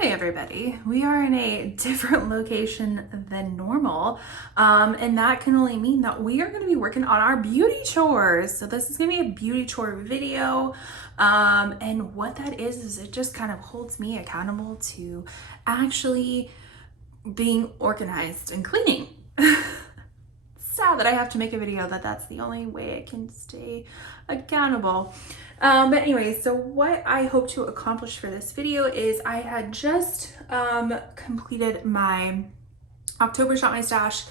Hi everybody, we are in a different location than normal, and that can only mean that we are going to be working on our beauty chores. So this is going to be a beauty chore video, and what that is it just kind of holds me accountable to actually being organized and cleaning. Sad that I have to make a video that's the only way I can stay accountable. But anyway, so what I hope to accomplish for this video is I had just completed my October Shop My Stash,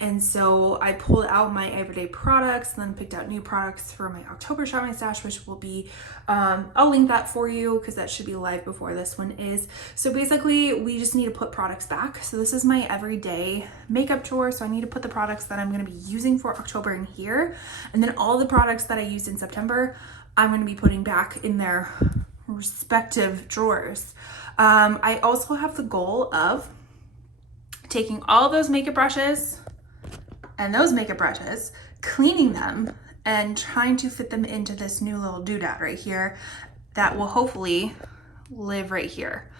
and so I pulled out my everyday products and then picked out new products for my October Shop My Stash, which will be, I'll link that for you because that should be live before this one is. So basically we just need to put products back. So this is my everyday makeup chore. So I need to put the products that I'm going to be using for October in here. And then all the products that I used in September, I'm going to be putting back in their respective drawers. I also have the goal of taking all those makeup brushes and those makeup brushes, cleaning them and trying to fit them into this new little doodad right here that will hopefully live right here.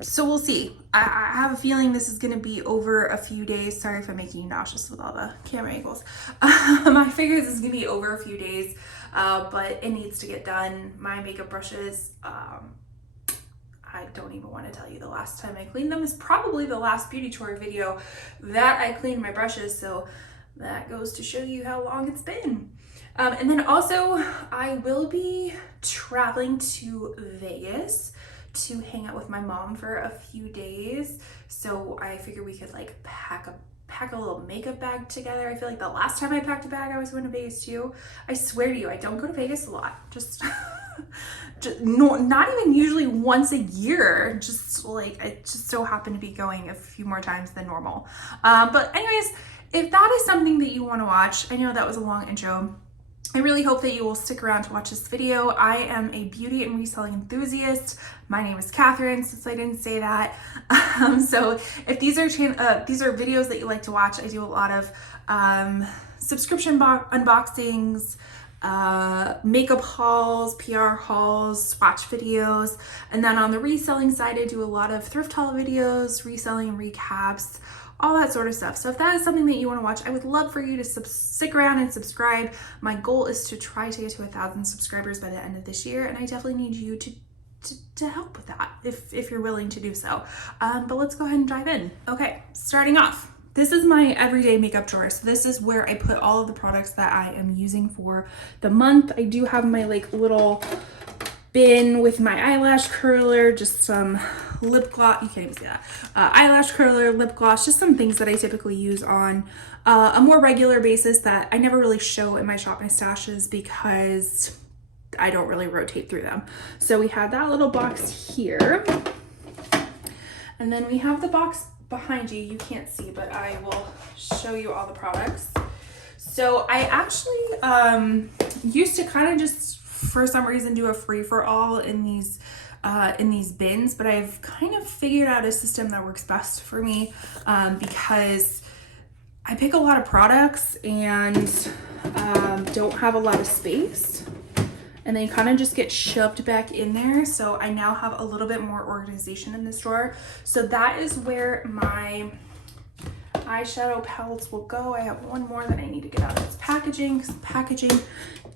So we'll see. I have a feeling this is going to be over a few days. Sorry if I'm making you nauseous with all the camera angles. I figure this is going to be over a few days, but it needs to get done. My makeup brushes, I don't even want to tell you the last time I cleaned them is probably the last beauty chore video that I cleaned my brushes. So that goes to show you how long it's been. And then also I will be traveling to Vegas to hang out with my mom for a few days. So I figured we could like pack a little makeup bag together. I feel like the last time I packed a bag, I was going to Vegas too. I swear to you, I don't go to Vegas a lot. Just not even usually once a year. Just like, I just so happen to be going a few more times than normal. But anyways, if that is something that you want to watch, I know that was a long intro. I really hope that you will stick around to watch this video. I am a beauty and reselling enthusiast. My name is Catherine, since I didn't say that. So if these are videos that you like to watch, I do a lot of subscription unboxings, makeup hauls, PR hauls, swatch videos, and then on the reselling side, I do a lot of thrift haul videos, reselling recaps, all that sort of stuff. So if that is something that you want to watch, I would love for you to stick around and subscribe. My goal is to try to get to 1,000 subscribers by the end of this year, and I definitely need you to help with that if you're willing to do so. But let's go ahead and dive in. Okay, starting off. This is my everyday makeup drawer. So this is where I put all of the products that I am using for the month. I do have my like little bin with my eyelash curler, just some lip gloss, you can't even see that, eyelash curler, lip gloss, just some things that I typically use on a more regular basis that I never really show in my Shop My Stashes because I don't really rotate through them. So we have that little box here, and then we have the box behind you. You can't see, but I will show you all the products. So I actually used to kind of just for some reason do a free-for-all in these bins, but I've kind of figured out a system that works best for me because I pick a lot of products and don't have a lot of space, and they kind of just get shoved back in there. So I now have a little bit more organization in this drawer. So that is where my eyeshadow palettes will go. I have one more that I need to get out of this packaging because the packaging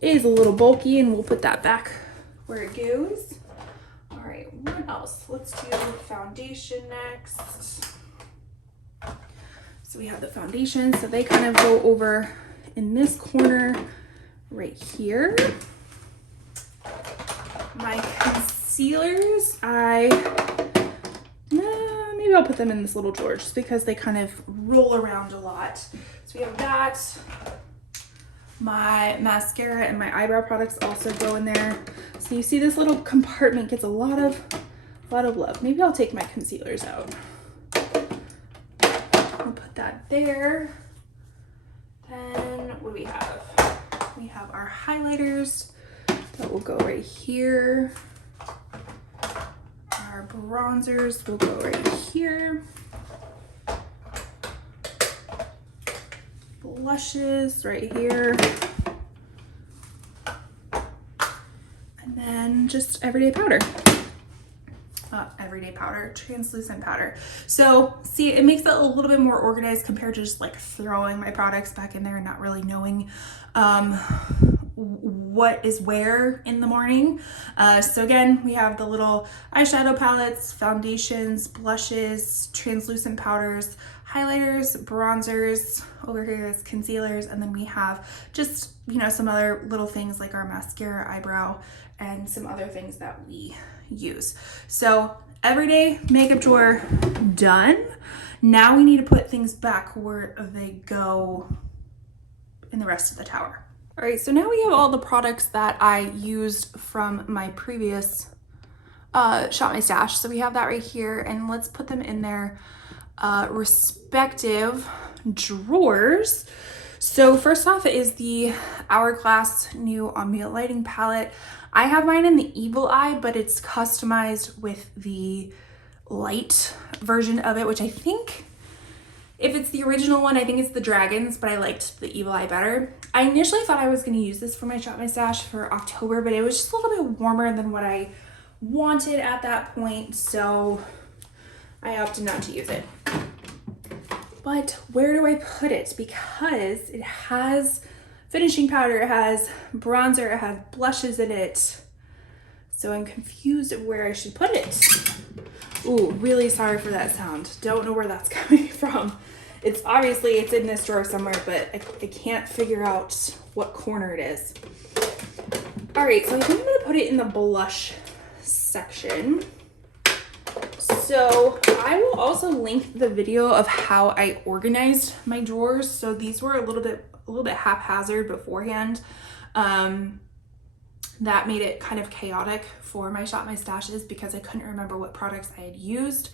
is a little bulky, and we'll put that back where it goes. All right, what else? Let's do foundation next. So we have the foundation. So they kind of go over in this corner right here. My concealers, maybe I'll put them in this little drawer just because they kind of roll around a lot. So we have that. My mascara and my eyebrow products also go in there. So you see this little compartment gets a lot of love. Maybe I'll take my concealers out. I'll put that there. Then what do we have? We have our highlighters that will go right here. Our bronzers will go right here. Blushes right here. And then just everyday powder. everyday powder, translucent powder. So see, it makes it a little bit more organized compared to just like throwing my products back in there and not really knowing what is where in the morning. So again, we have the little eyeshadow palettes, foundations, blushes, translucent powders, highlighters, bronzers. Over here is concealers, and then we have just, you know, some other little things like our mascara, eyebrow, and some other things that we use. So everyday makeup drawer done. Now we need to put things back where they go in the rest of the tower. All right, so now we have all the products that I used from my previous Shop My Stash. So we have that right here, and let's put them in their respective drawers. So first off is the Hourglass new ambient lighting palette. I have mine in the Evil Eye, but it's customized with the light version of it, which I think, if it's the original one, I think it's the dragons, but I liked the Evil Eye better. I initially thought I was going to use this for my Shop My Stash for October, but it was just a little bit warmer than what I wanted at that point, so I opted not to use it. But where do I put it? Because it has finishing powder, it has bronzer, it has blushes in it. So I'm confused of where I should put it. Ooh, really sorry for that sound. Don't know where that's coming from. It's obviously, it's in this drawer somewhere, but I can't figure out what corner it is. All right, so I think I'm gonna put it in the blush section. So I will also link the video of how I organized my drawers. So these were a little bit haphazard beforehand. That made it kind of chaotic for my Shop My Stashes because I couldn't remember what products I had used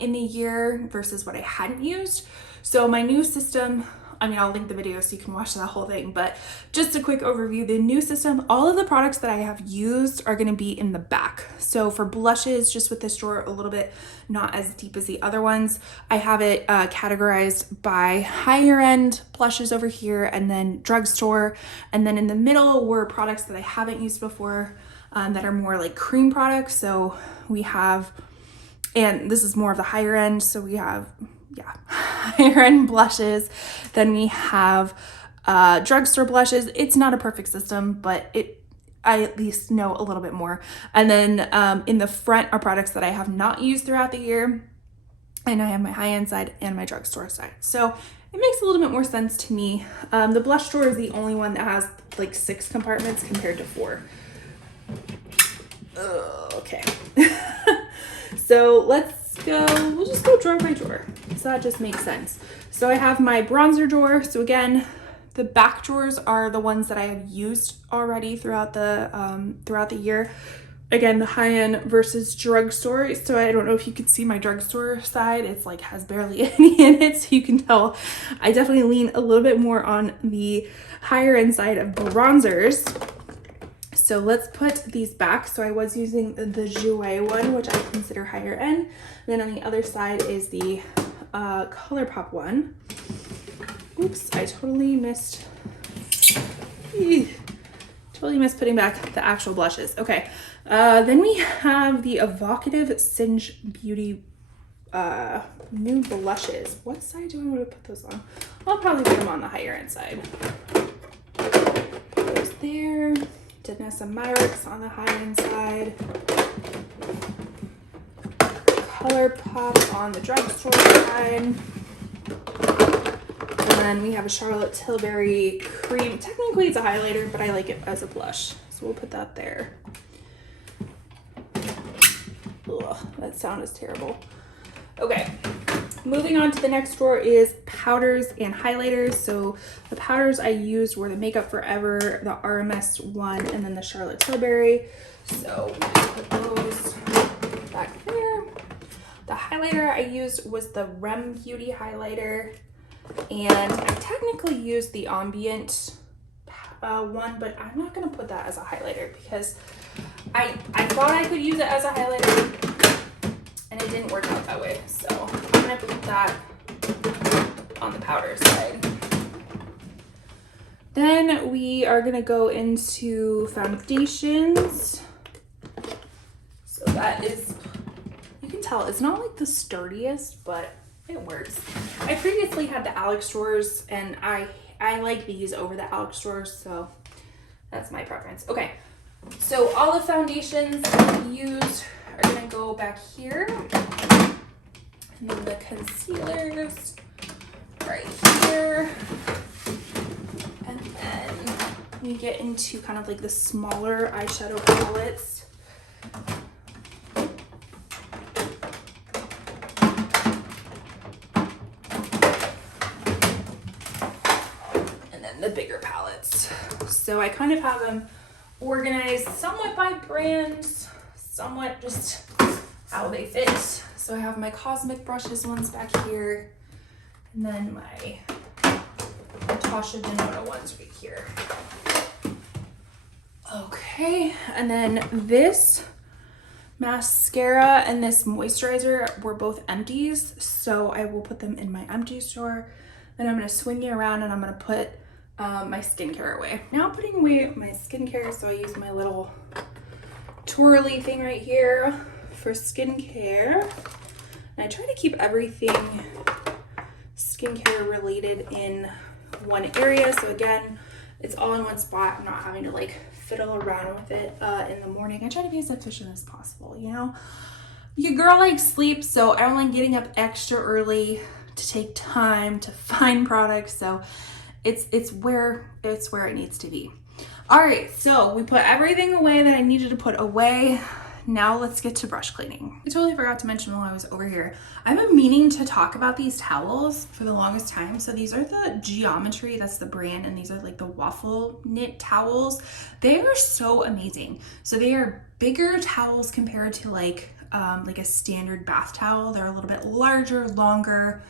in the year versus what I hadn't used. So my new system, I mean, I'll link the video so you can watch that whole thing, but just a quick overview, the new system, all of the products that I have used are gonna be in the back. So for blushes, just with this drawer, a little bit not as deep as the other ones, I have it categorized by higher end blushes over here and then drugstore. And then in the middle were products that I haven't used before that are more like cream products. So we have, and this is more of the higher end, so we have, yeah, higher end blushes. Then we have drugstore blushes. It's not a perfect system, but I at least know a little bit more. And then in the front are products that I have not used throughout the year. And I have my high-end side and my drugstore side. So it makes a little bit more sense to me. The blush drawer is the only one that has like 6 compartments compared to 4. Okay. So let's go, we'll just go drawer by drawer. So that just makes sense. So I have my bronzer drawer. So again, the back drawers are the ones that I have used already throughout the year. Again, the high-end versus drugstore. So I don't know if you can see my drugstore side. It's like has barely any in it. So you can tell I definitely lean a little bit more on the higher end side of bronzers. So let's put these back. So I was using the Jouer one, which I consider higher end. Then on the other side is the ColourPop one. Oops, I totally missed. Totally missed putting back the actual blushes. Okay, then we have the Evocative Singe Beauty new blushes. What side do I want to put those on? I'll probably put them on the higher end side. There's there. Danessa Myricks on the high end side. ColourPop on the drugstore side. And then we have a Charlotte Tilbury cream. Technically it's a highlighter, but I like it as a blush. So we'll put that there. Ugh, that sound is terrible. Okay, moving on to the next drawer is powders and highlighters. So the powders I used were the Makeup Forever, the RMS one, and then the Charlotte Tilbury. So we'll put those back there. The highlighter I used was the Rem Beauty highlighter. And I technically used the ambient one, but I'm not gonna put that as a highlighter because I thought I could use it as a highlighter and it didn't work out that way. So I'm gonna put that on the powder side. Then we are gonna go into foundations. So that is tell. It's not like the sturdiest, but it works. I previously had the Alex drawers, and I like these over the Alex drawers, so that's my preference. Okay, so all the foundations I used are gonna go back here. And then the concealers right here. And then we get into kind of like the smaller eyeshadow palettes. And then the bigger palettes. So I kind of have them organized somewhat by brands, somewhat just how they fit. So I have my Cosmic brushes ones back here, and then my Natasha Denona ones right here. Okay, and then this mascara and this moisturizer were both empties, so I will put them in my empties drawer. Then I'm gonna swing it around and I'm gonna put my skincare away. Now I'm putting away my skincare, so I use my little twirly thing right here for skincare. And I try to keep everything skincare related in one area. So again, it's all in one spot. I'm not having to like fiddle around with it in the morning. I try to be as efficient as possible, you know? Your girl likes sleep, so I don't like getting up extra early to take time to find products. So it's where it needs to be. All right, so we put everything away that I needed to put away. Now let's get to brush cleaning. I totally forgot to mention while I was over here, I've been meaning to talk about these towels for the longest time. So these are the Geometry, that's the brand, and these are like the waffle knit towels. They are so amazing. So they are bigger towels compared to like a standard bath towel. They're a little bit larger, longer,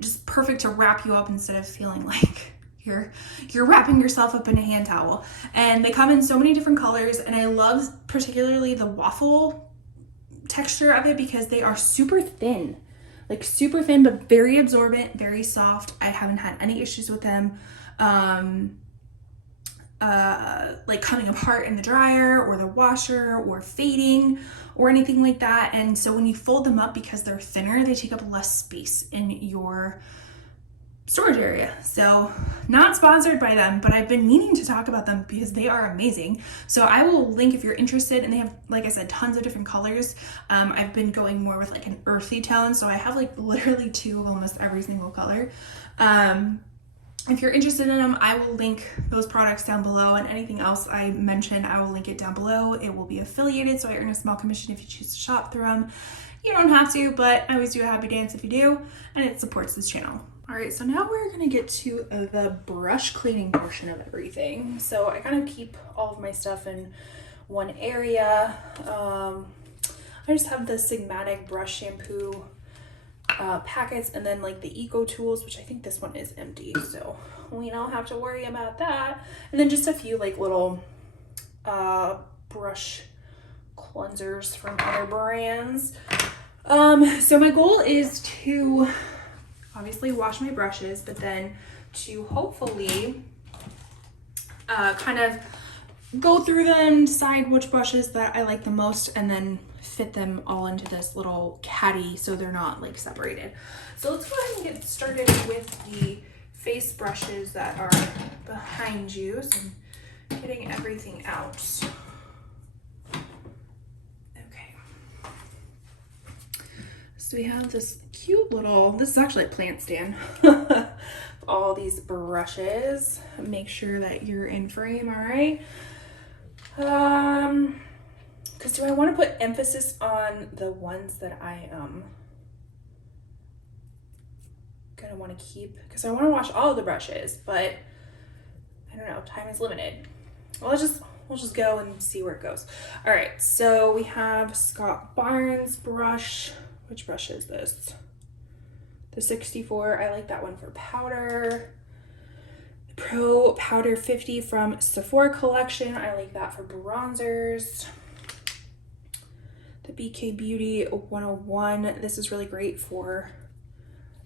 just perfect to wrap you up instead of feeling like you're wrapping yourself up in a hand towel. And they come in so many different colors, and I love particularly the waffle texture of it because they are super thin, like super thin, but very absorbent, very soft. I haven't had any issues with them like coming apart in the dryer or the washer or fading or anything like that. And so when you fold them up, because they're thinner, they take up less space in your storage area. So not sponsored by them, but I've been meaning to talk about them because they are amazing. So I will link if you're interested, and they have, like I said, tons of different colors. I've been going more with like an earthy tone, so I have like literally 2 of almost every single color. If you're interested in them, I will link those products down below, and anything else I mentioned, I will link it down below. It will be affiliated, so I earn a small commission if you choose to shop through them. You don't have to, but I always do a happy dance if you do, and it supports this channel. All right, so now we're gonna get to the brush cleaning portion of everything. So I kind of keep all of my stuff in one area. I just have the Sigmatic brush shampoo packets, and then like the Eco Tools, which I think this one is empty, so we don't have to worry about that. And then just a few like little brush cleansers from other brands. So my goal is to obviously wash my brushes, but then to hopefully kind of go through them, decide which brushes that I like the most, and then fit them all into this little caddy so they're not like separated. So let's go ahead and get started with the face brushes that are behind you. So I'm getting everything out. Okay. So we have this cute little, this is actually a plant stand. All these brushes. Make sure that you're in frame, all right? Because do I want to put emphasis on the ones that I gonna want to keep? Because I want to wash all of the brushes, but I don't know, time is limited. Well, we'll just go and see where it goes. All right, so we have Scott Barnes brush. Which brush is this? The 64. I like that one for powder. The Pro Powder 50 from Sephora collection. I like that for bronzers. The BK Beauty 101. This is really great for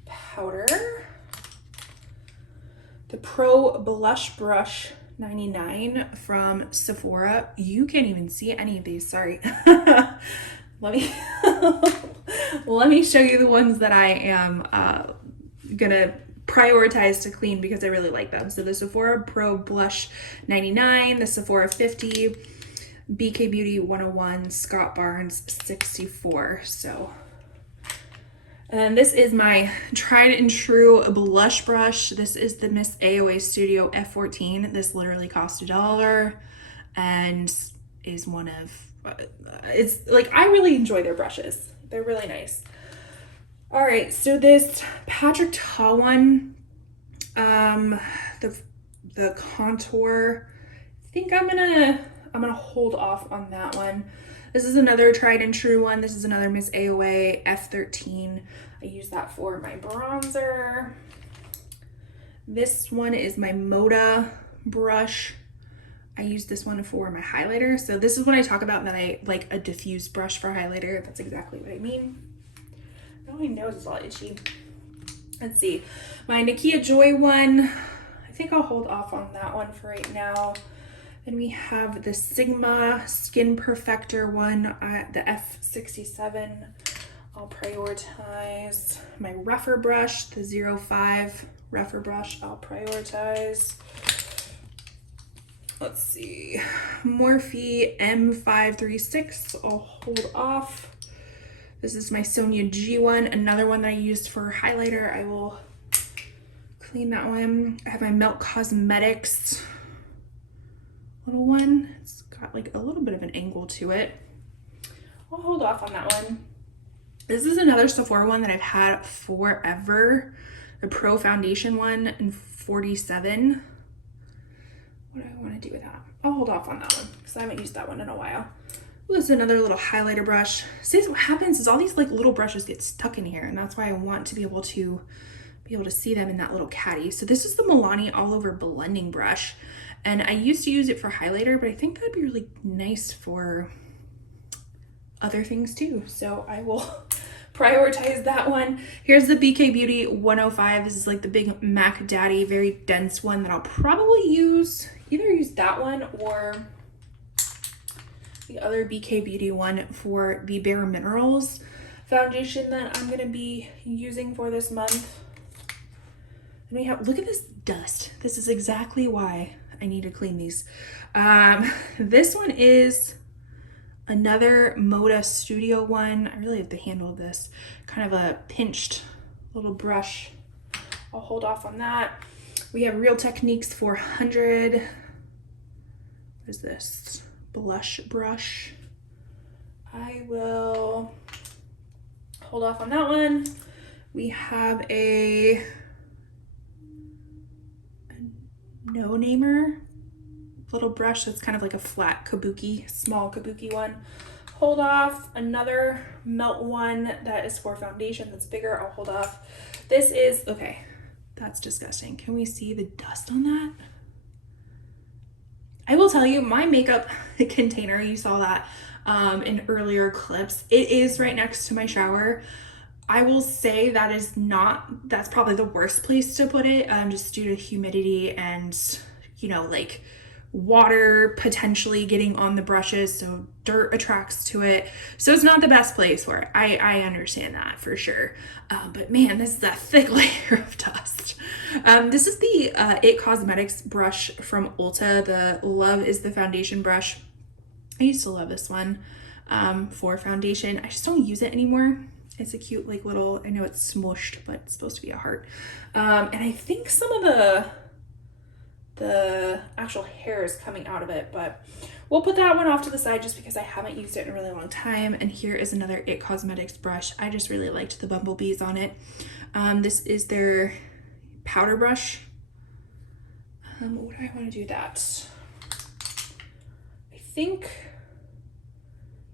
powder. The Pro Blush Brush 99 from Sephora. You can't even see any of these, sorry. Let me Let me show you the ones that I am gonna prioritize to clean because I really like them. So the Sephora Pro Blush 99, the Sephora 50, BK Beauty 101, Scott Barnes 64. So, and then this is my tried and true blush brush. This is the Miss AOA Studio F14. This literally cost $1 and is one of, it's like, I really enjoy their brushes. They're really nice. All right, so this Patrick Ta one, the contour, I think I'm gonna hold off on that one. This is another tried and true one. This is another Miss AOA F13. I use that for my bronzer. This one is my Moda brush. I use this one for my highlighter. So this is when I talk about that I like a diffuse brush for highlighter. That's exactly what I mean. Now my nose is all itchy. Let's see. My Nakia Joy one. I think I'll hold off on that one for right now. Then we have the Sigma Skin Perfector one, the F67. I'll prioritize. My rougher brush, the 05 rougher brush, I'll prioritize. Let's see. Morphe M536, I'll hold off. This is my Sonia G one, another one that I used for highlighter. I will clean that one. I have my Milk Cosmetics little one. It's got like a little bit of an angle to it. I'll hold off on that one. This is another Sephora one that I've had forever. The Pro Foundation one in 47. What do I want to do with that? I'll hold off on that one because I haven't used that one in a while. This is another little highlighter brush. See, what happens is all these like little brushes get stuck in here, and that's why I want to be able to see them in that little caddy. So this is the Milani All Over Blending Brush, and I used to use it for highlighter, but I think that'd be really nice for other things too. So I will prioritize that one. Here's the BK Beauty 105. This is like the big Mac Daddy, very dense one that I'll probably either use that one or the other BK Beauty one for the Bare Minerals foundation that I'm gonna be using for this month. And we have, look at this dust. This is exactly why I need to clean these. This one is another Moda Studio one. I really have the handle of this. Kind of a pinched little brush. I'll hold off on that. We have Real Techniques 400. What is this? Blush brush. I will hold off on that one. We have a no-namer little brush that's kind of like a flat kabuki, small kabuki one. Hold off. Another Melt one that is for foundation that's bigger. I'll hold off. This is, okay, that's disgusting. Can we see the dust on that? I will tell you, my makeup container, you saw that in earlier clips, it is right next to my shower. I will say that's probably the worst place to put it, just due to humidity and, you know, like water potentially getting on the brushes, so dirt attracts to it. So it's not the best place for it. I understand that for sure. But man, this is a thick layer of dust. This is the It Cosmetics brush from Ulta. The Love is the foundation brush. I used to love this one for foundation. I just don't use it anymore. It's a cute like little, I know it's smooshed, but it's supposed to be a heart. And I think some of the actual hair is coming out of it, but we'll put that one off to the side just because I haven't used it in a really long time. And here is another It Cosmetics brush. I just really liked the bumblebees on it. This is their powder brush. What do I want to do with that? I think,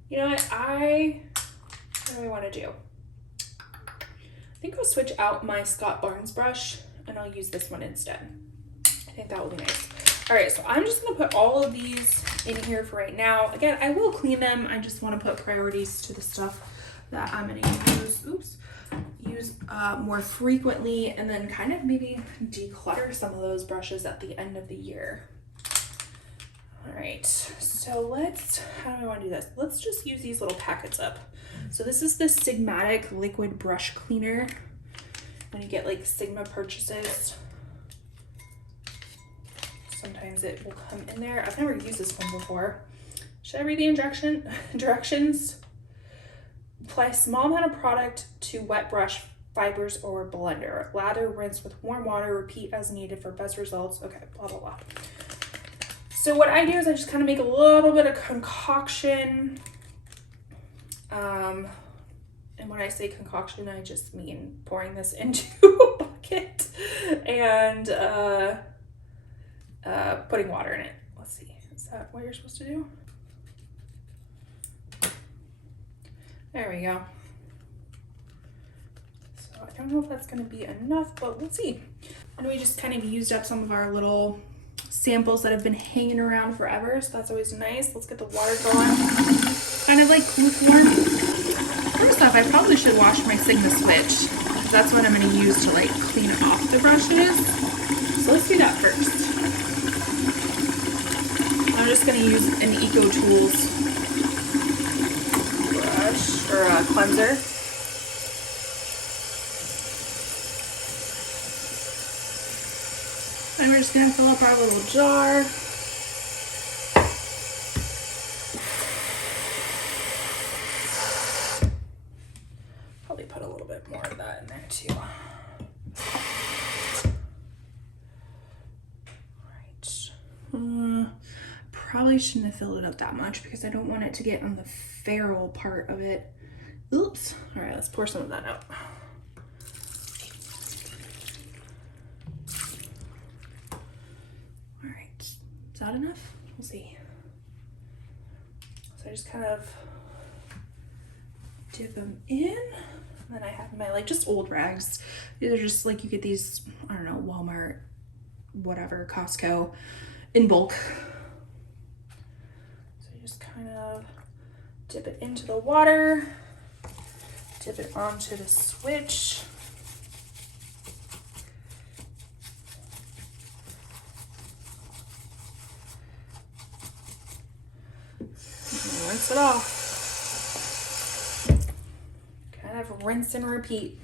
you know what do I want to do? I think I'll switch out my Scott Barnes brush and I'll use this one instead. I think that will be nice. All right, so I'm just gonna put all of these in here for right now. Again, I will clean them. I just wanna put priorities to the stuff that I'm gonna use more frequently, and then kind of maybe declutter some of those brushes at the end of the year. All right, so how do I want to do this? Let's just use these little packets up. So this is the Sigmatic liquid brush cleaner. When you get like Sigma purchases, sometimes it will come in there. I've never used this one before. Should I read the directions? Apply a small amount of product to wet brush fibers or blender. Lather, rinse with warm water, repeat as needed for best results. Okay, blah, blah, blah. So what I do is I just kind of make a little bit of concoction. And when I say concoction, I just mean pouring this into a bucket and putting water in it. Let's see, is that what you're supposed to do? There we go. So I don't know if that's gonna be enough, but we'll see. And we just kind of used up some of our little samples that have been hanging around forever, so that's always nice. Let's get the water going. Kind of like lukewarm. First off, I probably should wash my Sigma switch. That's what I'm going to use to like clean off the brushes. So let's do that first. I'm just going to use an Eco Tools brush or cleanser. And we're just going to fill up our little jar. Probably put a little bit more of that in there too. Alright. Probably shouldn't have filled it up that much because I don't want it to get on the ferrule part of it. Oops. Alright, let's pour some of that out. Alright. Is that enough? We'll see. So I just kind of dip them in. And then I have my like just old rags. These are just like you get these, I don't know, Walmart, whatever, Costco in bulk. So you just kind of dip it into the water, dip it onto the switch. And rinse it off. Kind of rinse and repeat.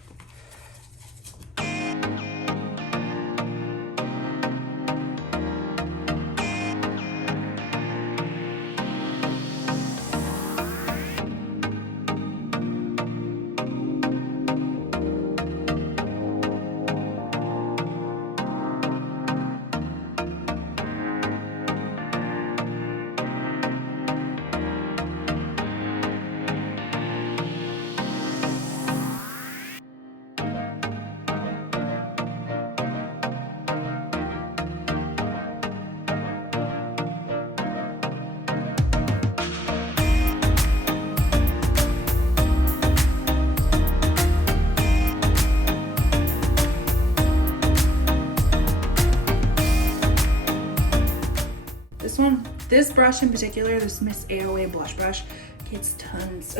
This brush in particular, this Miss AOA blush brush, gets tons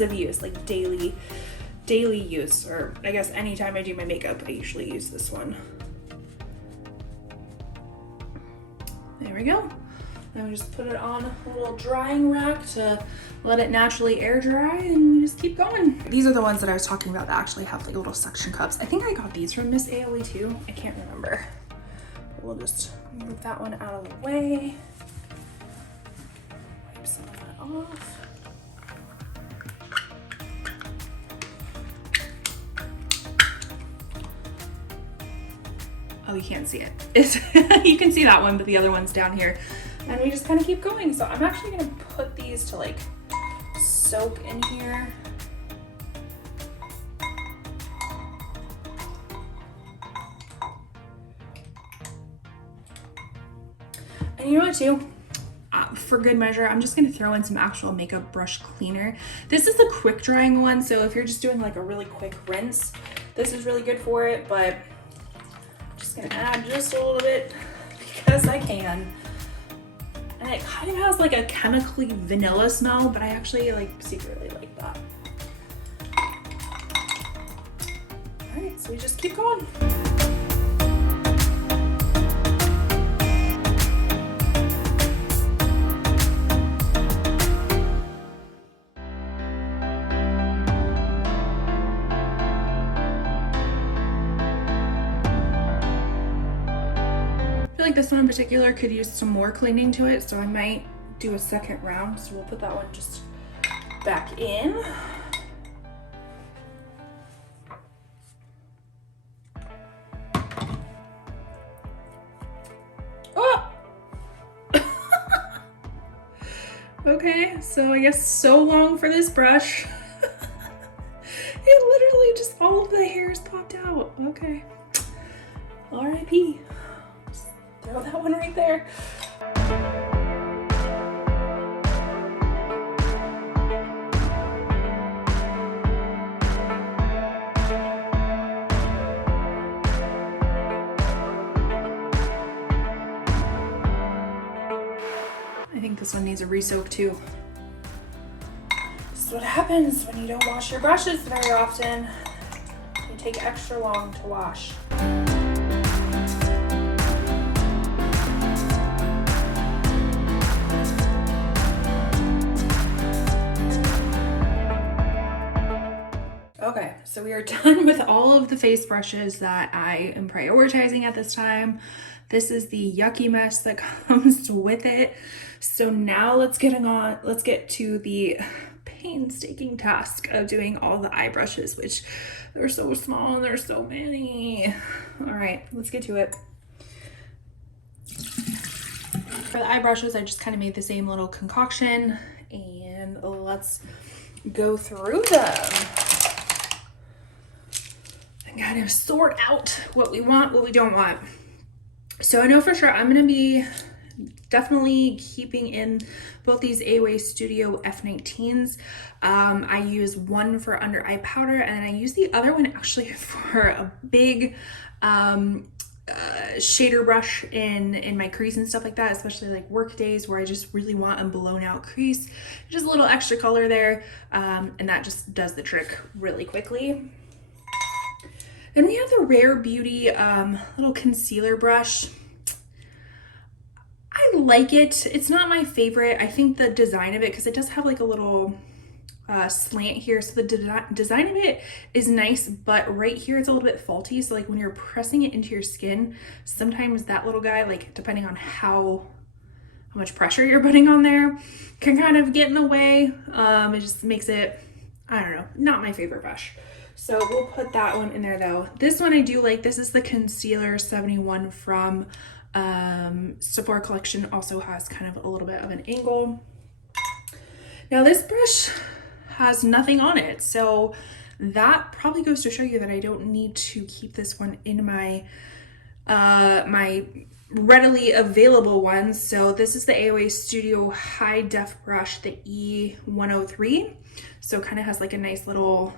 of use, like daily use, or I guess anytime I do my makeup, I usually use this one. There we go. Then we just put it on a little drying rack to let it naturally air dry, and we just keep going. These are the ones that I was talking about that actually have like little suction cups. I think I got these from Miss AOA too. I can't remember. But we'll just move that one out of the way. Wipe some of that off. Oh, you can't see it. You can see that one, but the other one's down here. And we just kind of keep going. So I'm actually gonna put these to like soak in here. And you know what too? For good measure, I'm just gonna throw in some actual makeup brush cleaner. This is the quick drying one, so if you're just doing like a really quick rinse, this is really good for it, but I'm just gonna add just a little bit because I can. And it kind of has like a chemically vanilla smell, but I actually like secretly like that. All right, so we just keep going. like this one in particular could use some more cleaning to it, so I might do a second round. So we'll put that one just back in. Oh! Okay, so I guess so long for this brush. It literally just all of the hairs popped out. Okay. R.I.P. Just throw that one right there. I think this one needs a re-soak too. This is what happens when you don't wash your brushes very often. They take extra long to wash. Okay, so we are done with all of the face brushes that I am prioritizing at this time. This is the yucky mess that comes with it. So now let's get to the painstaking task of doing all the eye brushes, which they're so small and there's so many. All right, let's get to it. For the eye brushes, I just kind of made the same little concoction, and let's go through them and kind of sort out what we want, what we don't want. So I know for sure I'm gonna be definitely keeping in both these AOA Studio F19s. I use one for under eye powder, and I use the other one actually for a big shader brush in my crease and stuff like that, especially like work days where I just really want a blown out crease. Just a little extra color there, and that just does the trick really quickly. Then we have the Rare Beauty little concealer brush. I like it. It's not my favorite. I think the design of it, because it does have like a little slant here, so the design of it is nice, but right here it's a little bit faulty. So like when you're pressing it into your skin, sometimes that little guy, like depending on how much pressure you're putting on there, can kind of get in the way. It just makes it, I don't know, not my favorite brush. So we'll put that one in there though. This one I do like. This is the Concealer 71 from Sephora Collection. Also has kind of a little bit of an angle. Now this brush has nothing on it, so that probably goes to show you that I don't need to keep this one in my my readily available ones. So this is the AOA Studio High Def brush, the E103. So kind of has like a nice little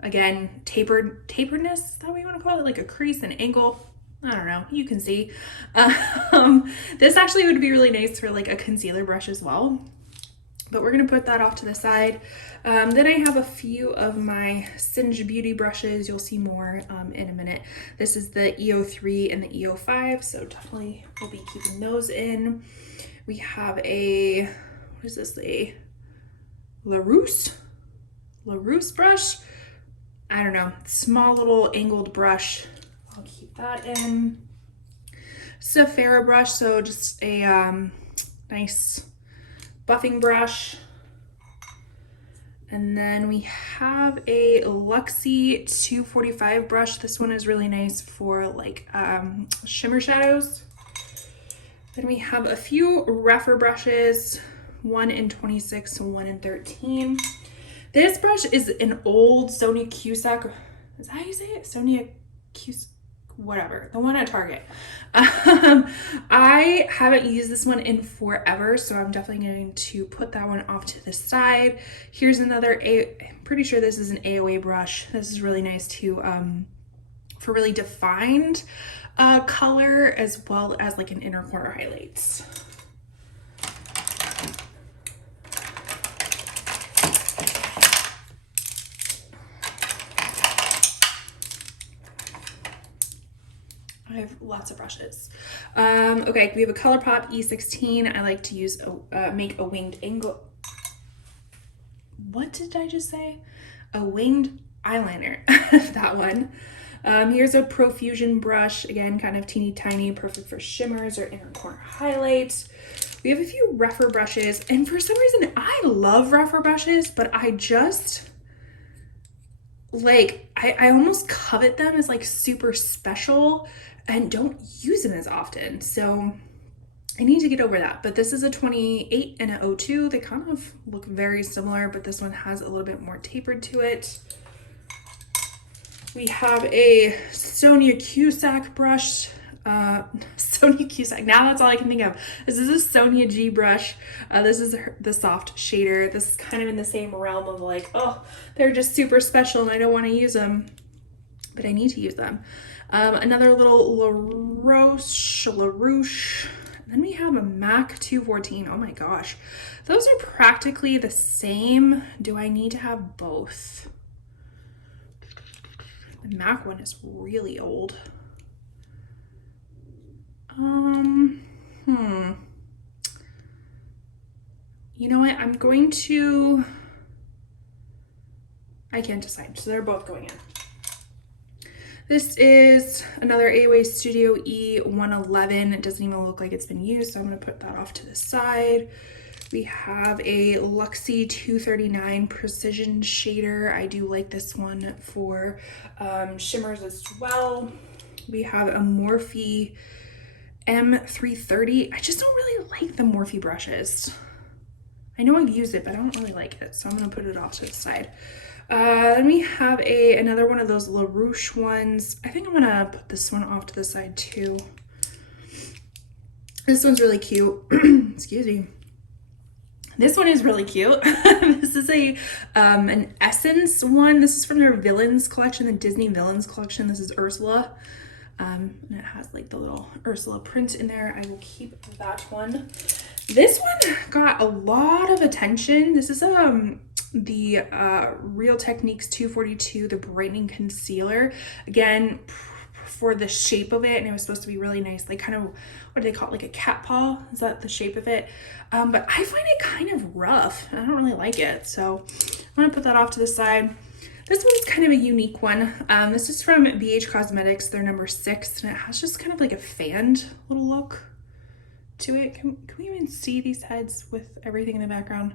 again, taperedness, is that what you want to call it? Like a crease and angle. I don't know, you can see. This actually would be really nice for like a concealer brush as well, but we're gonna put that off to the side. Then I have a few of my Singe Beauty brushes. You'll see more in a minute. This is the E03 and the E05, so definitely we'll be keeping those in. We have a, what is this, a LaRousse brush. I don't know, small little angled brush. I'll keep that in. Sephora brush, so just a nice buffing brush. And then we have a Luxie 245 brush. This one is really nice for like shimmer shadows. Then we have a few rougher brushes, one in 26 and one in 13. This brush is an old Sonia Cusack. Is that how you say it? Sonia Cusack, whatever, the one at Target. I haven't used this one in forever, so I'm definitely going to put that one off to the side. Here's another, I'm pretty sure this is an AOA brush. This is really nice too, for really defined color, as well as like an inner corner highlights. I have lots of brushes. Okay, we have a ColourPop E16. I like to use make a winged angle. What did I just say? A winged eyeliner. That one. Here's a Profusion brush, again, kind of teeny tiny, perfect for shimmers or inner corner highlights. We have a few rougher brushes, and for some reason, I love rougher brushes, but I just, like, I almost covet them as like super special and don't use them as often. So I need to get over that. But this is a 28 and a 02. They kind of look very similar, but this one has a little bit more tapered to it. We have a Sonia Cusack brush. Sonia Cusack, now that's all I can think of. This is a Sonia G brush. This is the soft shader. This is kind of in the same realm of like, oh, they're just super special and I don't want to use them, but I need to use them. Another little LaRouche. Then we have a MAC 214. Oh my gosh. Those are practically the same. Do I need to have both? The MAC one is really old. You know what? I can't decide. So they're both going in. This is another AOA Studio E111. It doesn't even look like it's been used, so I'm going to put that off to the side. We have a Luxie 239 Precision Shader. I do like this one for shimmers as well. We have a Morphe M330. I just don't really like the Morphe brushes. I know I've used it, but I don't really like it, so I'm going to put it off to the side. Then we have another one of those LaRouche ones. I think I'm gonna put this one off to the side too. This one's really cute. Excuse me. This one is really cute. This is an Essence one. This is from their Villains collection, the Disney Villains collection. This is Ursula. And it has like the little Ursula print in there. I will keep that one. This one got a lot of attention. This is the Real Techniques 242, the brightening concealer. Again, for the shape of it, and it was supposed to be really nice, like kind of, what do they call it, like a cat paw? Is that the shape of it? But I find it kind of rough. I don't really like it, so I'm gonna put that off to the side. This one's kind of a unique one. This is from BH Cosmetics, their number 6, and it has just kind of like a fanned little look to it. Can we even see these heads with everything in the background?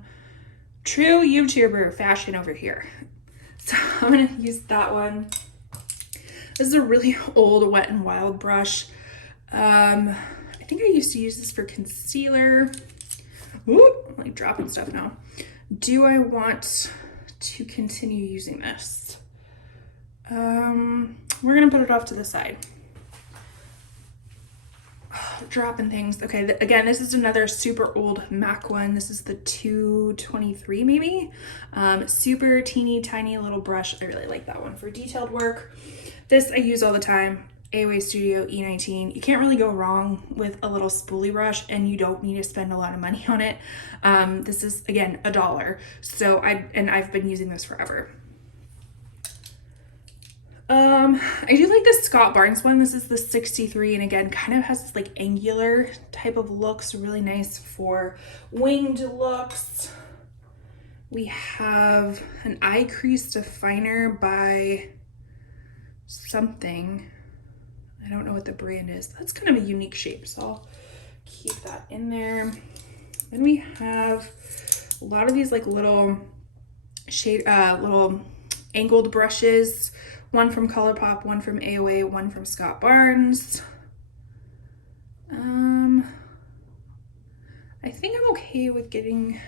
True YouTuber fashion over here. So I'm gonna use that one. This is a really old Wet n Wild brush. I think I used to use this for concealer. Ooh, I'm like dropping stuff now. Do I want to continue using this? We're gonna put it off to the side. Dropping things. Okay, again, this is another super old MAC one. This is the 223 maybe. Super teeny tiny little brush. I really like that one for detailed work. This I use all the time. AOA Studio E19. You can't really go wrong with a little spoolie brush, and you don't need to spend a lot of money on it. This is, again, $1. So I've been using this forever. I do like the Scott Barnes one. This is the 63, and again, kind of has this like angular type of look, so really nice for winged looks. We have an eye crease definer by something. I don't know what the brand is. That's kind of a unique shape, so I'll keep that in there. Then we have a lot of these like little little angled brushes. One from ColourPop, one from AOA, one from Scott Barnes. I think I'm okay with getting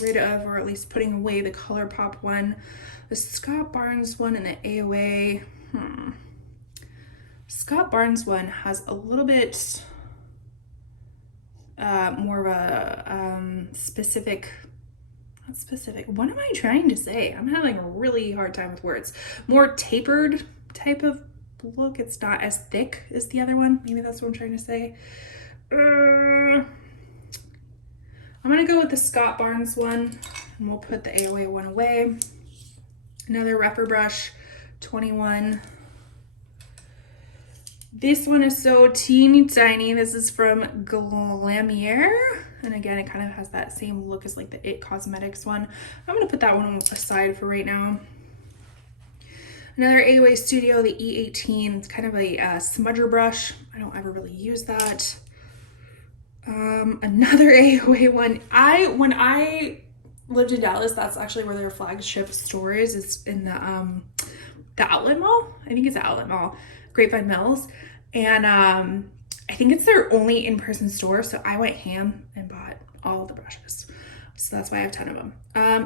rid of, or at least putting away, the ColourPop one, the Scott Barnes one, and the AOA. Scott Barnes one has a little bit more of a specific, not specific, what am I trying to say? I'm having a really hard time with words. More tapered type of look. It's not as thick as the other one. Maybe that's what I'm trying to say. I'm gonna go with the Scott Barnes one, and we'll put the AOA one away. Another rougher brush, 21. This one is so teeny tiny. This is from Glamier. And again, it kind of has that same look as like the It Cosmetics one. I'm gonna put that one aside for right now. Another AOA Studio, the E18. It's kind of a smudger brush. I don't ever really use that. Another AOA one. When I lived in Dallas, that's actually where their flagship store is in the outlet mall. I think it's the outlet mall, Grapevine Mills. And I think it's their only in-person store. So I went ham and bought all the brushes. So that's why I have a ton of them.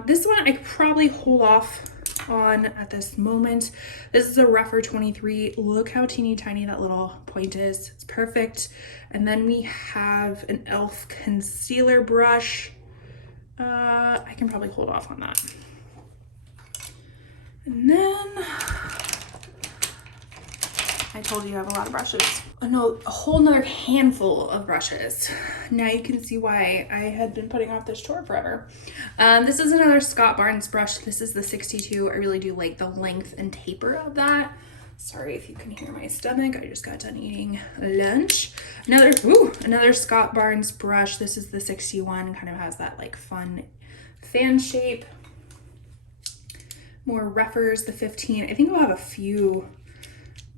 This one I could probably hold off on at this moment. This is a Refer 23. Look how teeny tiny that little point is. It's perfect. And then we have an e.l.f. concealer brush. I can probably hold off on that. And then I told you I have a lot of brushes. No, a whole nother handful of brushes. Now you can see why I had been putting off this chore forever. This is another Scott Barnes brush. This is the 62. I really do like the length and taper of that. Sorry if you can hear my stomach. I just got done eating lunch. Another Scott Barnes brush. This is the 61. Kind of has that like fun fan shape. More Refers, the 15. I think I'll have a few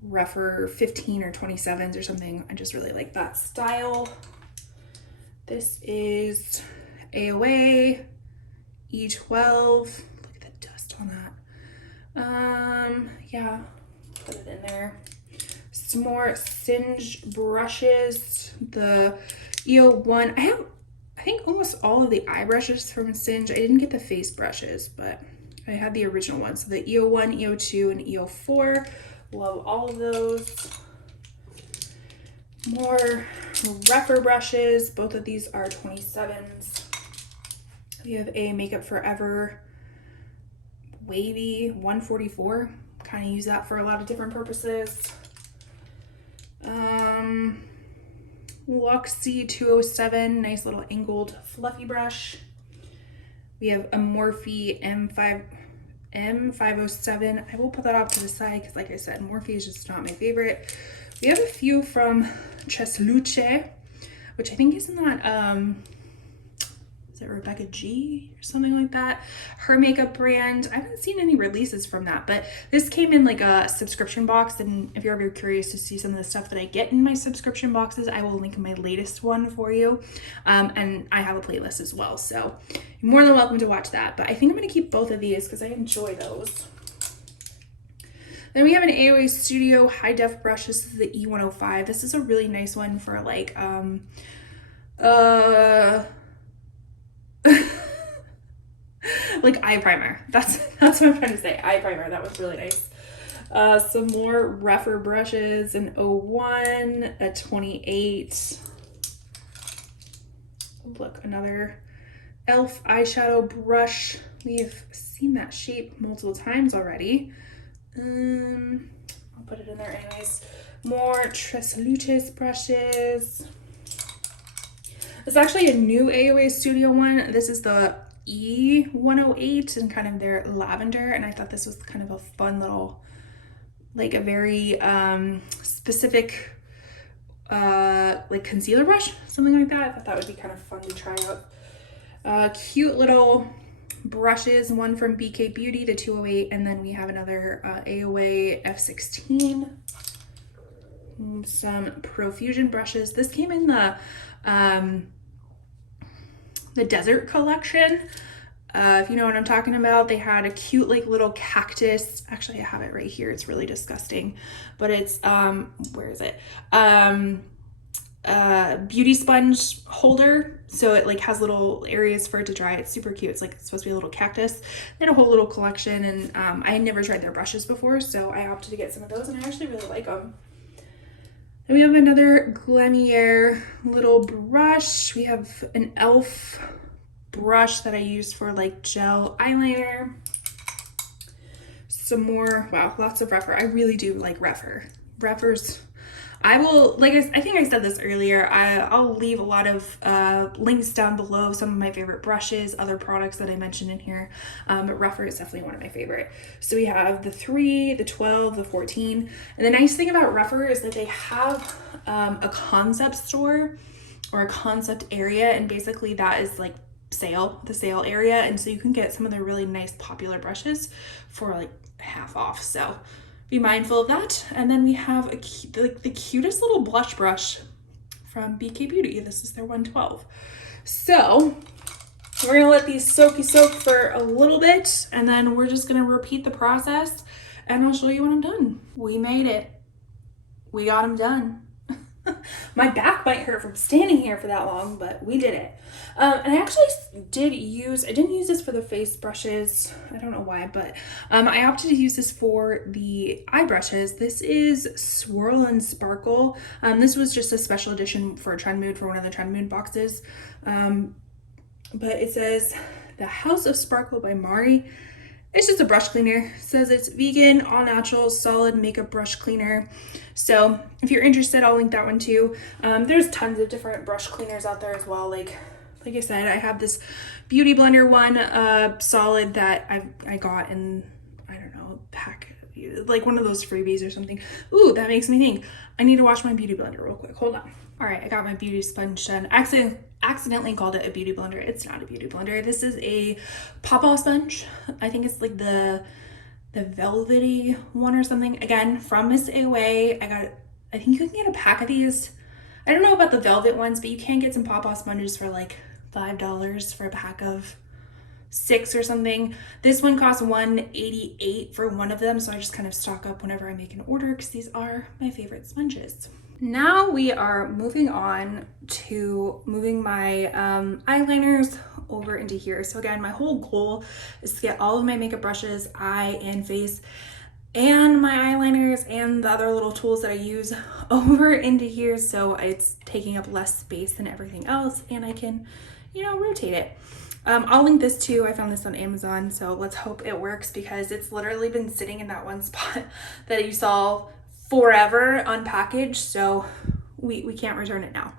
Refer 15 or 27s or something. I just really like that style. This is AOA E12. Look at the dust on that. Yeah, put it in there. Some more Singe brushes. The EO1. I think almost all of the eye brushes from Singe. I didn't get the face brushes, but I had the original ones. So the EO1, EO2, and EO4. Love all of those. More Refer brushes. Both of these are 27s. We have a Makeup Forever Wavy 144. Kind of use that for a lot of different purposes. Luxie 207. Nice little angled fluffy brush. We have a Morphe M507. I will put that off to the side because, like I said, Morphe is just not my favorite. We have a few from Tresluce, which I think is in that, is it Rebecca G or something like that? Her makeup brand. I haven't seen any releases from that, but this came in like a subscription box. And if you're ever curious to see some of the stuff that I get in my subscription boxes, I will link my latest one for you. And I have a playlist as well. So you're more than welcome to watch that. But I think I'm going to keep both of these because I enjoy those. Then we have an AOA Studio high def brush. This is the E105. This is a really nice one for like, like eye primer. That's what I'm trying to say. Eye primer. That was really nice. Some more Refer brushes, an 01, a 28. Look, another e.l.f. eyeshadow brush. We've seen that shape multiple times already. I'll put it in there anyways. More Tresluce brushes. It's actually a new AOA Studio one. This is the E108 and kind of their lavender. And I thought this was kind of a fun little, like a very specific like concealer brush, something like that. I thought that would be kind of fun to try out. Cute little brushes, one from BK Beauty, the 208, and then we have another AOA F16. Some Profusion brushes. This came in the Desert collection. If you know what I'm talking about, they had a cute like little cactus. Actually, I have it right here. It's really disgusting, but it's where is it? Beauty sponge holder, so it like has little areas for it to dry. It's super cute. It's like it's supposed to be a little cactus. They had a whole little collection, and I had never tried their brushes before, so I opted to get some of those, and I actually really like them. Then we have another Glamier little brush. We have an e.l.f. brush that I use for like gel eyeliner. Some more, wow, lots of Refer. I really do like Refer. Refers. I will, like I think I said this earlier, I'll leave a lot of links down below, some of my favorite brushes, other products that I mentioned in here, but Refer is definitely one of my favorite. So we have the 3, the 12, the 14, and the nice thing about Refer is that they have a concept store or a concept area, and basically that is like the sale area, and so you can get some of the really nice popular brushes for like half off. So be mindful of that. And then we have like the cutest little blush brush from BK Beauty. This is their 112. So we're gonna let these soak for a little bit, and then we're just gonna repeat the process, and I'll show you when I'm done. We made it. We got them done. My back might hurt from standing here for that long, but we did it. And I actually didn't use this for the face brushes. I don't know why, but I opted to use this for the eye brushes. This is Swirl and Sparkle. This was just a special edition for Trend Mood, for one of the Trend Mood boxes. But it says the House of Sparkle by Mari. It's just a brush cleaner. It says it's vegan, all natural, solid makeup brush cleaner. So if you're interested, I'll link that one too. There's tons of different brush cleaners out there as well. Like I said, I have this Beauty Blender one, solid, that I got in, I don't know, pack, like one of those freebies or something. Ooh, that makes me think. I need to wash my Beauty Blender real quick. Hold on. All right, I got my beauty sponge done. Accidentally called it a beauty blender. It's not a beauty blender. This is a pop-off sponge. I think it's like the velvety one or something. Again, from Miss Away. I think you can get a pack of these. I don't know about the velvet ones, but you can get some pop-off sponges for like $5 for a pack of 6 or something. This one costs $1.88 for one of them, so I just kind of stock up whenever I make an order because these are my favorite sponges. Now we are moving on to moving my eyeliners over into here. So again, my whole goal is to get all of my makeup brushes, eye and face, and my eyeliners and the other little tools that I use over into here, so it's taking up less space than everything else, and I can, you know, rotate it. I'll link this too. I found this on Amazon, so let's hope it works, because it's literally been sitting in that one spot that you saw forever unpackaged, so we can't return it now.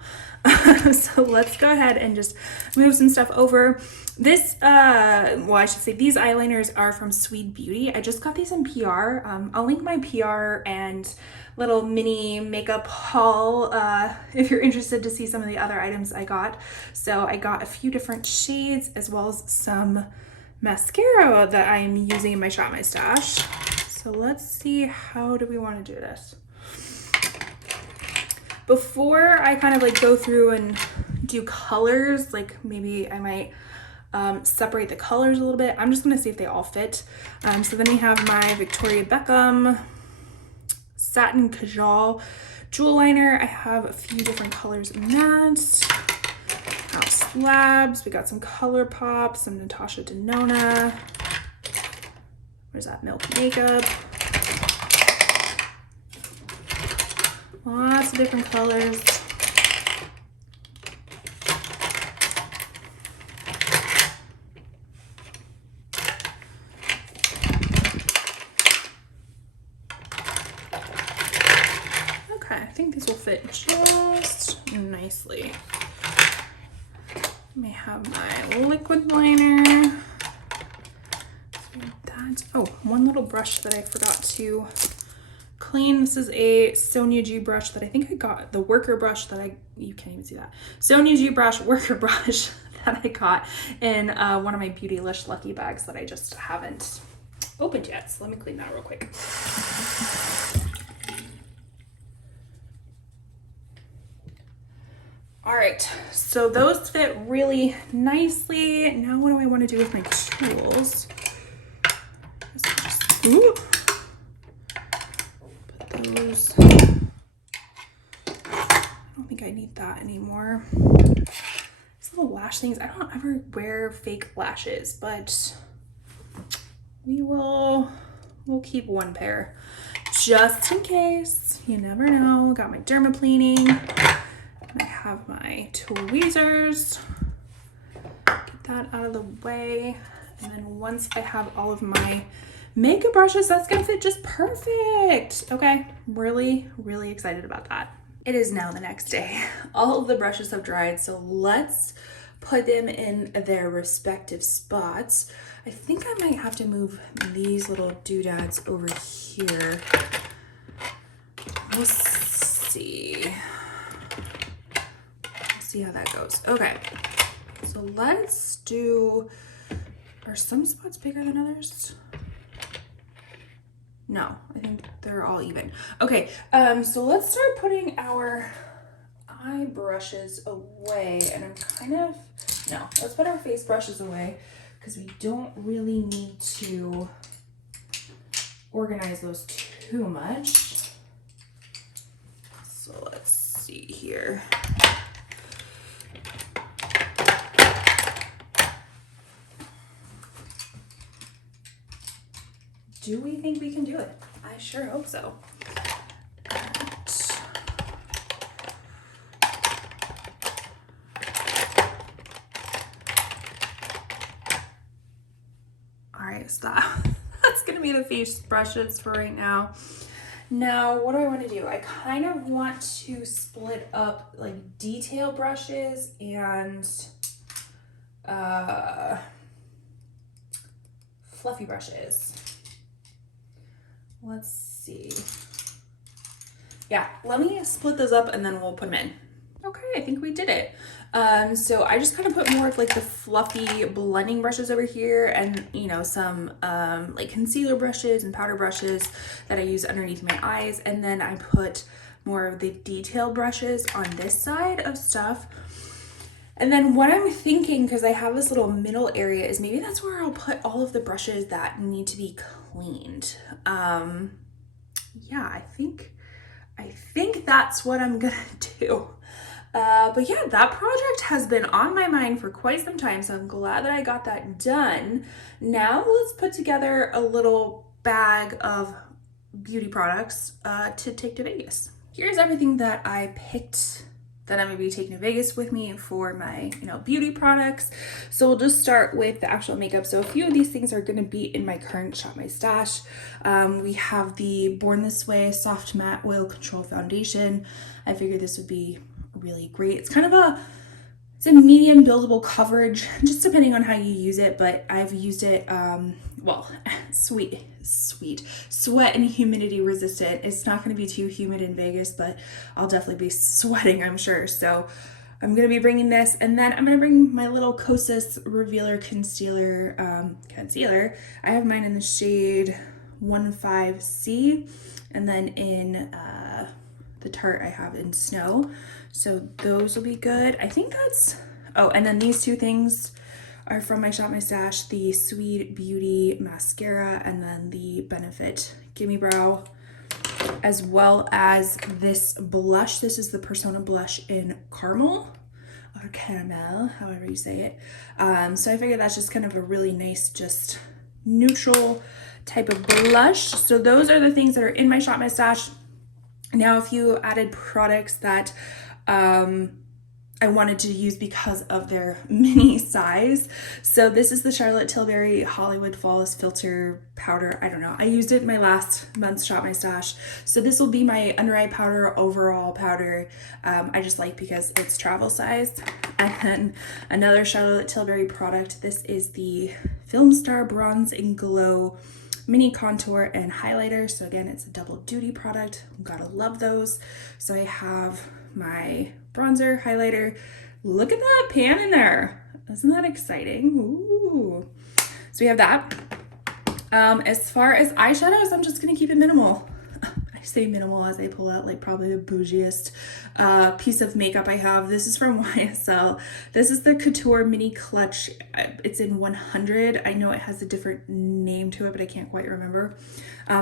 So let's go ahead and just move some stuff over. This well, I should say these eyeliners are from Sweet Beauty. I just got these in PR. I'll link my PR and little mini makeup haul if you're interested to see some of the other items I got. So I got a few different shades, as well as some mascara that I'm using in my Shop My Stash. So let's see, how do we want to do this? Before I kind of like go through and do colors, like maybe I might separate the colors a little bit. I'm just going to see if they all fit. So then we have my Victoria Beckham Satin Kajal Jewel Liner. I have a few different colors in that. House Labs. We got some Color Pop, some Natasha Denona. Where's that? Milk Makeup. Lots of different colors. Okay, I think these will fit just nicely. Let me have my liquid liner. Oh, one little brush that I forgot to clean. This is a Sonia G brush that I think I got, the worker brush that you can't even see that. Sonia G brush, worker brush that I got in one of my Beautylish Lucky bags that I just haven't opened yet. So let me clean that real quick. All right, so those fit really nicely. Now what do I want to do with my tools? Ooh. Put those. I don't think I need that anymore. These little lash things, I don't ever wear fake lashes, but we'll keep one pair just in case. You never know. Got my dermaplaning. I have my tweezers. Get that out of the way. And then once I have all of my makeup brushes, that's gonna fit just perfect. Okay, really excited about that. It is now the next day. All of the brushes have dried, so let's put them in their respective spots. I think I might have to move these little doodads over here. We'll see how that goes. Okay, so let's do, are some spots bigger than others? No, I think they're all even. Okay, so let's start putting our eye brushes away, and let's put our face brushes away because we don't really need to organize those too much. So let's see here. Do we think we can do it? I sure hope so. All right, so that's gonna be the face brushes for right now. Now, what do I want to do? I kind of want to split up like detail brushes and fluffy brushes. Let's see. Yeah, let me split those up and then we'll put them in. Okay, I think we did it. So I just kind of put more of like the fluffy blending brushes over here, and you know, some like concealer brushes and powder brushes that I use underneath my eyes, and then I put more of the detail brushes on this side of stuff. And then what I'm thinking, because I have this little middle area, is maybe that's where I'll put all of the brushes that need to be cleaned. Yeah, I think that's what I'm gonna do. But yeah, that project has been on my mind for quite some time, so I'm glad that I got that done. Now let's put together a little bag of beauty products to take to Vegas. Here's everything that I picked that I'm gonna be taking to Vegas with me for my, beauty products. So we'll just start with the actual makeup. So a few of these things are gonna be in my current Shop My Stash. We have the Born This Way Soft Matte Oil Control Foundation. I figured this would be really great. It's kind of it's a medium buildable coverage, just depending on how you use it, but I've used it, sweat and humidity resistant. It's not going to be too humid in Vegas, but I'll definitely be sweating, I'm sure. So I'm going to be bringing this, and then I'm going to bring my little Kosas Revealer Concealer. I have mine in the shade 15C, and then in the Tarte I have in Snow. So those will be good. I think and then these two things are from my Shop My Stash, the Sweet Beauty Mascara and then the Benefit Gimme Brow, as well as this blush. This is the Persona blush in Caramel or Caramel, however you say it. So I figured that's just kind of a really nice, just neutral type of blush. So those are the things that are in my Shop My Stash. Now, a few added products that I wanted to use because of their mini size. So this is the Charlotte Tilbury Hollywood Flawless Filter Powder. I don't know. I used it in my last month's Shop My Stash. So this will be my under eye powder, overall powder. I just like because it's travel sized. And then another Charlotte Tilbury product. This is the Film Star Bronze and Glow Mini Contour and Highlighter. So again, it's a double duty product. Gotta love those. So I have my bronzer, highlighter. Look at that pan in there. Isn't that exciting? Ooh. So we have that. As far as eyeshadows, I'm just gonna keep it minimal. I say minimal as I pull out like probably the bougiest piece of makeup I have. This is from YSL. This is the Couture Mini Clutch. It's in 100. I know it has a different name to it, but I can't quite remember.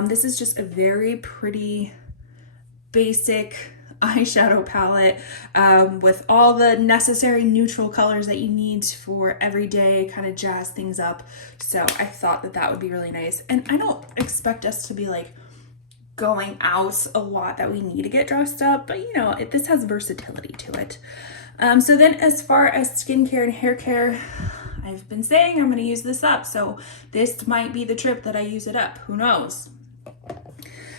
This is just a very pretty basic eyeshadow palette with all the necessary neutral colors that you need for everyday kind of jazz things up. So I thought that would be really nice. And I don't expect us to be like going out a lot that we need to get dressed up, but this has versatility to it. So then as far as skincare and hair care, I've been saying I'm going to use this up. So this might be the trip that I use it up. Who knows?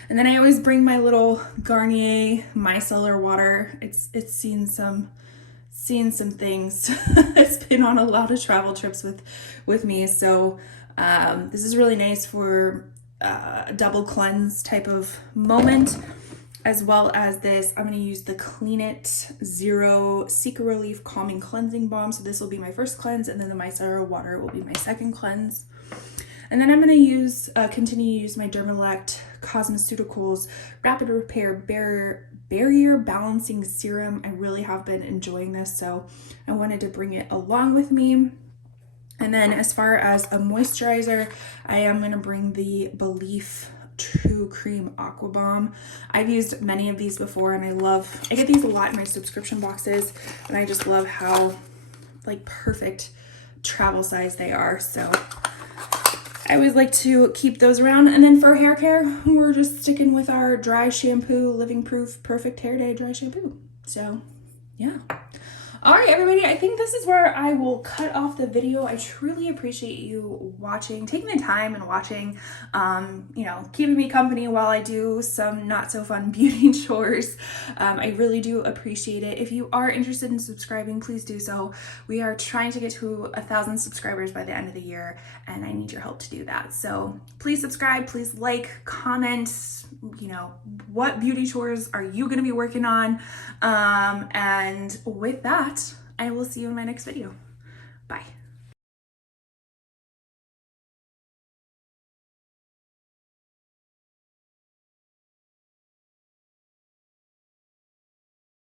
And then I always bring my little Garnier micellar water. It's seen some things. It's been on a lot of travel trips with me. So this is really nice for a double cleanse type of moment, as well as this. I'm going to use the Clean It Zero Secret Relief Calming Cleansing Balm. So this will be my first cleanse, and then the micellar water will be my second cleanse. And then I'm going to continue to use my Dermalect Cosmeceuticals Rapid Repair Barrier Balancing Serum. I really have been enjoying this, so I wanted to bring it along with me. And then as far as a moisturizer, I am going to bring the Belief True Cream Aqua Bomb. I've used many of these before, and I get these a lot in my subscription boxes, and I just love how like perfect travel size they are. So I always like to keep those around. And then for hair care, we're just sticking with our dry shampoo, Living Proof Perfect Hair Day dry shampoo. So yeah. All right, everybody, I think this is where I will cut off the video. I truly appreciate you watching, taking the time and watching, keeping me company while I do some not so fun beauty chores. I really do appreciate it. If you are interested in subscribing, please do so. We are trying to get to 1,000 subscribers by the end of the year, and I need your help to do that. So please subscribe, please like, comment, what beauty chores are you going to be working on? And with that, I will see you in my next video. Bye.